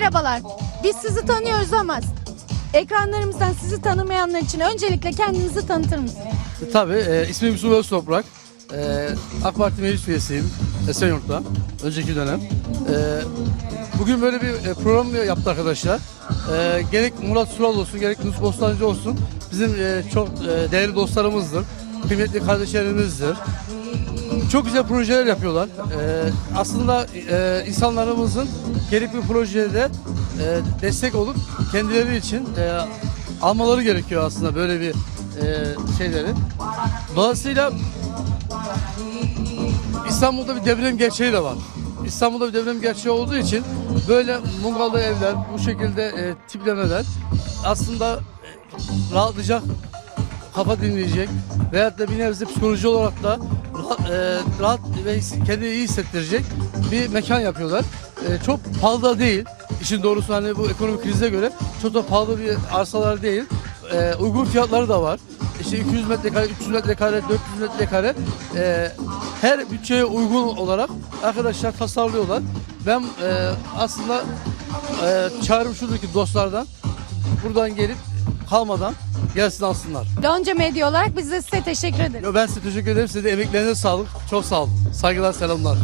Merhabalar. Biz sizi tanıyoruz ama ekranlarımızdan sizi tanımayanlar için öncelikle kendinizi tanıtır mısınız? Tabii, e, ismim Yusuf Öztoprak. E, AK Parti meclis üyesiyim Esenyurt'ta, önceki dönem. E, bugün böyle bir e, program yaptı arkadaşlar. E, gerek Murat Sural olsun, gerek Yunus Bostancı olsun bizim e, çok e, değerli dostlarımızdır. Kıymetli kardeşlerimizdir. Çok güzel projeler yapıyorlar. E, aslında e, insanlarımızın gerek bir projede e, destek olup kendileri için e, almaları gerekiyor aslında böyle bir e, şeyleri. Dolayısıyla İstanbul'da bir deprem gerçeği de var. İstanbul'da bir deprem gerçeği olduğu için böyle bungalov evler, bu şekilde e, tiplemeler aslında e, rahatlayacak, kafa dinleyecek veyahut da bir nebze psikoloji olarak da rahat, e, rahat ve kendini iyi hissettirecek bir mekan yapıyorlar. E, çok pahalı değil. İşin doğrusu hani bu ekonomik krize göre çok da pahalı bir arsalar değil. E, uygun fiyatları da var. İşte 200 metrekare, 300 metrekare, 400 metrekare e, her bütçeye uygun olarak arkadaşlar tasarlıyorlar. Ben e, aslında e, çağrım şuradaki dostlardan buradan gelip kalmadan gelsin alsınlar. Lonca Medya olarak biz de size teşekkür ederiz. Yo, Ben size teşekkür ederim. Size de emeklerinize sağlık. Çok sağ olun. Saygılar, selamlar.